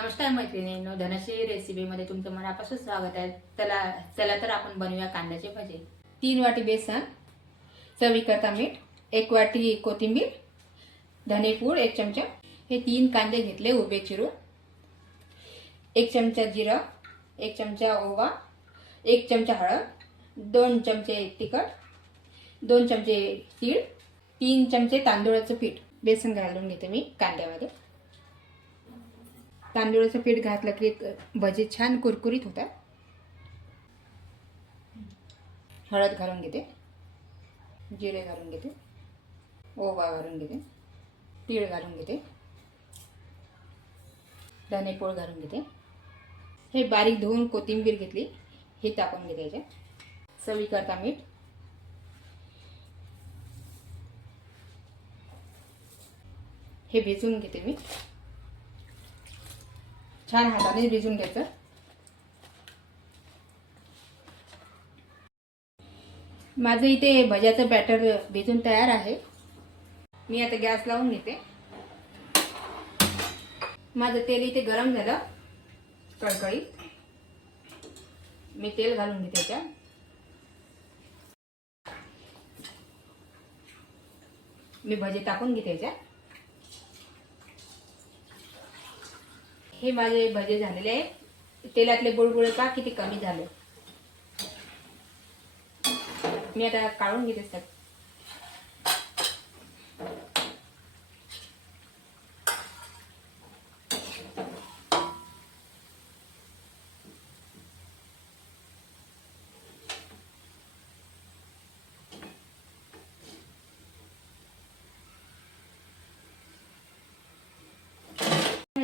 नमस्कार मैत्रिणींनो, धनश्री रेसिपीमध्ये तुमचं मनापासून स्वागत आहे। चला तर आपण बनवूया कांद्याचे भजे। 3 वाटी बेसन, चवीकरता मीठ, 1 वाटी कोथिंबीर, धनेपूड 1 चमचा, हे 3 कांदे घेतले उभे चिरून, 1 चमचा जिरा, 1 चमचा ओवा, 1 चमचा हळद, 2 चमचे तिखट, 2 चमचे तीळ, 3 चमचे तांदूळाचं पीठ। बेसन घालून घेते मी कांद्यामध्ये। तांदूळाचं पीठ घातलं की भजे छान कुरकुरीत होतात। हळद घालून घेते, जिरे घालून घेते, ओवा घालून घेते, तीळ घालून घेते, धनेपूड घालून घेते, हे बारीक धुवून कोथिंबीर घेतली हे टाकून घेते याच्यात, चवीकरता मीठ, हे भिजवून घेते मी, छान हाताने भिजवून घ्यायचं। माझं इथे भज्याचं बॅटर भिजून तयार आहे। मी आता गॅस लावून घेते। माझं तेल इथे गरम झालं कडकडीत, मी तेल घालून घेते त्यात। मी भजे टाकून घेते याच्यात। हे माझे भजे झालेले आहे। तेलातले बुडबुडे का किती कमी झाले। मी आता काढून घेते सर।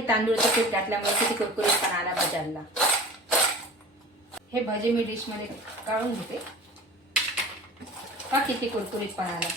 तांदूळचं पीठ घातल्यामुळे किती कुरकुरीतपणा आला भज्यांना। हे भजे मी डिश मध्ये काढून घेते, का किती कुरकुरीतपणा आला।